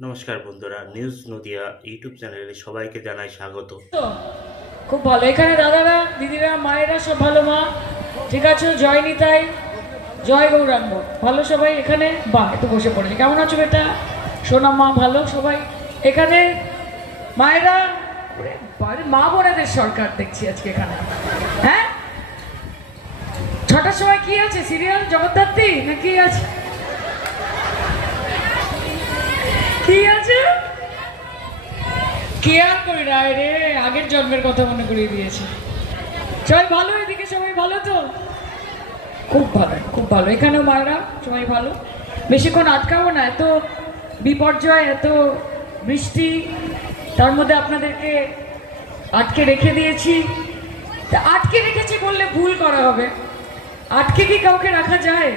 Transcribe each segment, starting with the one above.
নমস্কার বন্ধুরা, news Nadia YouTube চ্যানেলে সবাইকে জানাই স্বাগত। তো খুব ভালো। এখানে দাদারা, দিদিরা, মায়েরা সব ভালো মা? ঠিক আছে, জয় নিতাই, জয় গৌরাঙ্গ। ভালো সবাই এখানে? বাহ, একটু বসে পড়েছে। কেমন আছো বেটা? সোনা মা ভালো সবাই এখানে? মায়েরা, মা বোনেদের সরকার দেখছি আজকে এখানে। হ্যাঁ, 6টার সময় কি আছে? সিরিয়াল জগদ্ধাত্রী না কি আছে? কি আছে? কেয়ার করি না রে, আগের জন্মের কথা মনে করিয়ে দিয়েছে। সবাই ভালো? এদিকে সবাই ভালো তো? খুব ভালো, খুব ভালো। এখানেও মায়েরা সবাই ভালো। বেশিক্ষণ আটকাবো না, এত বিপর্যয়, এত বৃষ্টি, তার মধ্যে আপনাদেরকে আটকে রেখে দিয়েছি। তা আটকে রেখেছি বললে ভুল করা হবে। আটকে কি কাউকে রাখা যায়?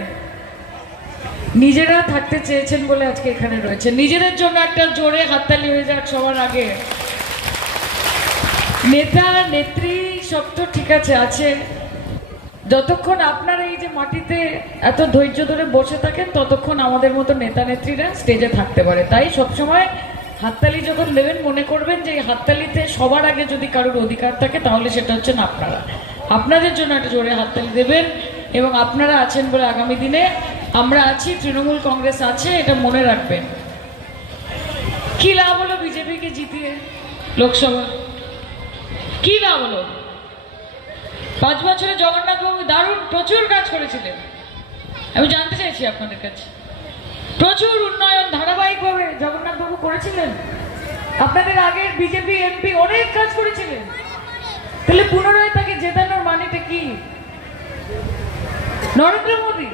নিজেরা থাকতে চেয়েছেন বলে আজকে এখানে রয়েছে। নিজেদের জন্য একটা জোরে হাততালি হয়ে যাক সবার আগে। নেতা নেত্রী সব তো ঠিক আছে। যতক্ষণ আপনারা এই যে মাটিতে এত ধৈর্য ধরে বসে থাকেন, ততক্ষণ আমাদের মতো নেতা নেত্রীরা স্টেজে থাকতে পারে। তাই সবসময় হাততালি যখন দেবেন, মনে করবেন যে এই হাততালিতে সবার আগে যদি কারোর অধিকার থাকে, তাহলে সেটা হচ্ছেন আপনারা। আপনাদের জন্য একটা জোরে হাততালি দেবেন। এবং আপনারা আছেন বলে আগামী দিনে আমরা আছি, তৃণমূল কংগ্রেস আছে, এটা মনে রাখবেন। কি লাভ হলো বিজেপিকে জিতিয়ে লোকসভা? কি লাভ হলো? 5 বছরে জগন্নাথবাবু দারুণ প্রচুর কাজ করেছিলেন। আমি জানতে চাইছি আপনাদের কাছে, প্রচুর উন্নয়ন ধারাবাহিকভাবে জগন্নাথবাবু করেছিলেন। আপনাদের আগের বিজেপি এমপি অনেক কাজ করেছিলেন। তাহলে পুনরায় তাকে জেতানোর মানেটা কি? নরেন্দ্র মোদী,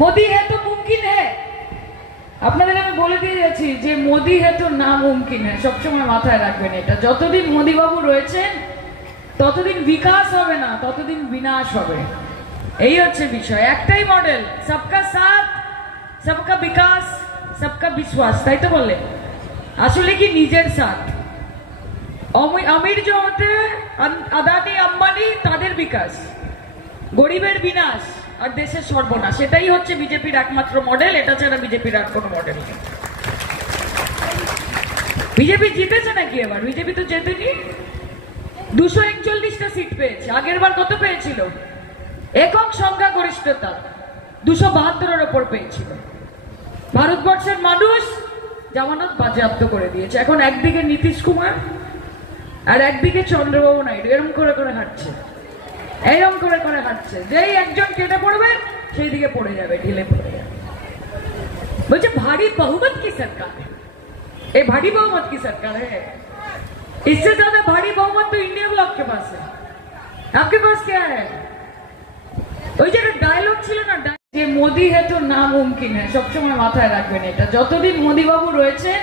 মোদী হ্যাঁ তো মুমকিন হ্যাঁ। আপনাদের আমি বলে দিয়ে যাচ্ছি যে মোদী হ্যাঁ তো না মুমকিন হ্যাঁ, সবসময় মাথায় রাখবেন এটা। যতদিন মোদী বাবু রয়েছেন ততদিন বিকাশ হবে না, ততদিন বিনাশ হবে। এই হচ্ছে বিষয়। একটাই মডেল, সবকা সাথ, সবকা বিকাশ, সবকা বিশ্বাস, তাই তো বলে? আসলে কি নিজের সাথ? আমির যে হতে আদানি আম্বানি, তাদের বিকাশ, গরিবের বিনাশ আর দেশের সর্বনাশ, সেটাই হচ্ছে বিজেপির একমাত্র মডেল। এটা ছাড়া বিজেপির আর কোনো মডেল নেই। বিজেপি জিতেছে নাকি এবার? বিজেপি তো জেতেনি। 241টা সিট পেয়েছে। আগের বার কত পেয়েছিল? একক সংখ্যা গরিষ্ঠতা 272-এর ওপর পেয়েছিল। ভারতবর্ষের মানুষ জামানত বাজেয়াপ্ত করে দিয়েছে। এখন একদিকে নীতিশ কুমার আর একদিকে চন্দ্রবাবু নাইডু এরকম করে করে হাঁটছে, এইরকম করে করে হাঁটছে। যেই একজন কেটে পড়বে সেই দিকে পড়ে যাবে, ঢিলে পড়ে যাবে। বলছে भारी बहुमत की सरकार है। ये भारी बहुमत की सरकार है। इससे ज्यादा भारी बहुमत तो इंडिया ब्लॉक के पास है। आपके पास क्या है? ওই যে একটা ডায়লগ ছিল না, যে মোদী হ্যাঁ তো না মুমকিন হ্যাঁ, সবসময় মাথায় রাখবেন এটা। যতদিন মোদী বাবু রয়েছেন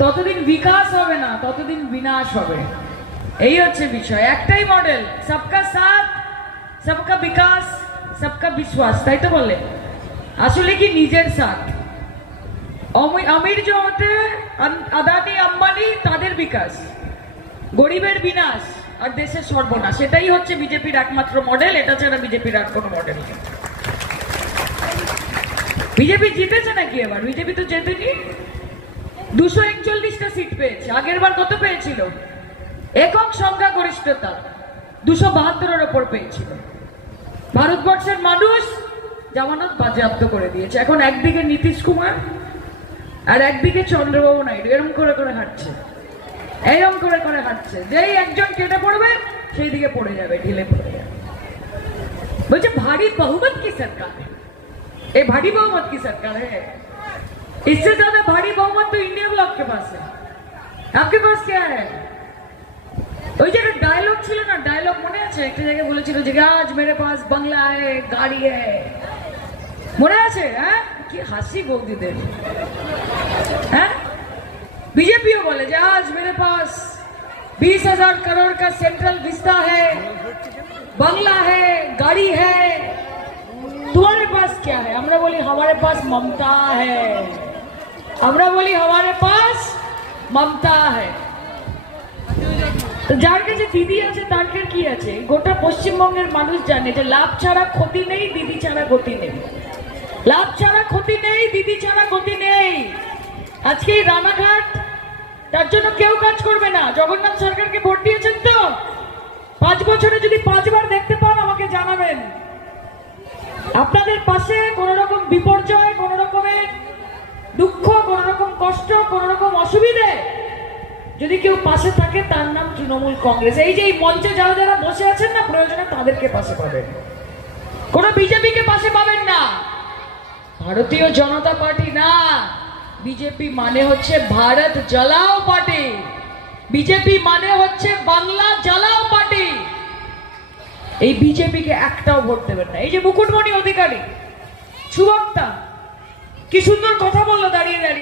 ততদিন বিকাশ হবে না, ততদিন বিনাশ হবে। এই হচ্ছে বিষয়। একটাই মডেল, সবকা সাথ, সবকা বিকাশ, সবকা বিশ্বাস, তাই তো বলে? আসলে কি নিজের সাথ? আমির যে হতে আদানি আম্বানি, তাদের বিকাশ, গরিবের বিনাশ আর দেশের সর্বনাশ, সেটাই হচ্ছে বিজেপির একমাত্র মডেল। এটা ছাড়া বিজেপির আর কোনো মডেল নেই। বিজেপি জিতেছে নাকি এবার? বিজেপি তো জেতেনি। 241টা সিট পেয়েছে। আগের বার কত পেয়েছিল? একক সংখ্যা গরিষ্ঠতা 272-এর ওপর পেয়েছিল। ভারতবর্ষের মানুষ জামানত বাজেয়াপ্ত করে দিয়েছে। এখন একদিকে নীতিশ কুমার আর একদিকে চন্দ্রবাবু নাইডু এরকম করে করে হাঁটছে, এইরকম করে করে হাঁটছে। যেই একজন কেটে পড়বে সেই দিকে পড়ে যাবে, ঢিলে পড়ে যাবে। বলছে भारी बहुमत की सरकार है। ये भारी बहुमत की सरकार है। इससे ज्यादा भारी बहुमत तो इंडिया ब्लॉक के पास है। आपके पास क्या है? ওই যে একটা ডায়লগ ছিল না, ডায়লগ মনে আছে? একটা জায়গায় বলেছিল যে আজ মেরে পাস বাংলা है, গাড়ি है, মনে আছে? হ্যাঁ, কি হাসি বৌদিদের। হ্যাঁ, बीजेपी बोले जे आज मेरे पास 20,000 करोड़ का सेंट्रल विस्ता है, बंगला है, गाड़ी है। तुम्हारे पास क्या है? हमरा बोली हमारे पास ममता है। हमरा बोली हमारे पास ममता है। তো যার কাছে দিদি আছে তার কি আছে? গোটা পশ্চিমবঙ্গের মানুষ জানে যে লাভ ছাড়া ক্ষতি নেই, দিদি ছাড়া গতি নেই। লাভ ছাড়া ক্ষতি নেই, দিদি ছাড়া গতি নেই। আজকে এই রানাঘাট, তার জন্য কেউ কাজ করবে না। জগন্নাথ সরকারকে ভোট দিয়েছেন তো, 5 বছরে যদি 5 বার দেখতে পান আমাকে জানাবেন। আপনাদের পাশে কোন রকম বিপর্যয়, কোন রকমের দুঃখ, কোন রকম কষ্ট, কোন রকম অসুবিধে যদি কেউ পাশে থাকে তার নাম তৃণমূল কংগ্রেস। এই যে এই মঞ্চে যারা যারা বসে আছেন না, প্রয়োজনে তাদেরকে পাশে পাবেন, কোন বিজেপিকে পাশে পাবেন না। ভারতীয় জনতা পার্টি না, বিজেপি মানে হচ্ছে ভারত জ্বালাও পার্টি, বিজেপি মানে হচ্ছে বাংলা জ্বালাও পার্টি। এই বিজেপিকে একটাও ভোট দেবেন না। এই যে মুকুটমণি অধিকারী সুবক্তা কি সুন্দর কথা বললো দাঁড়িয়ে দাঁড়িয়ে।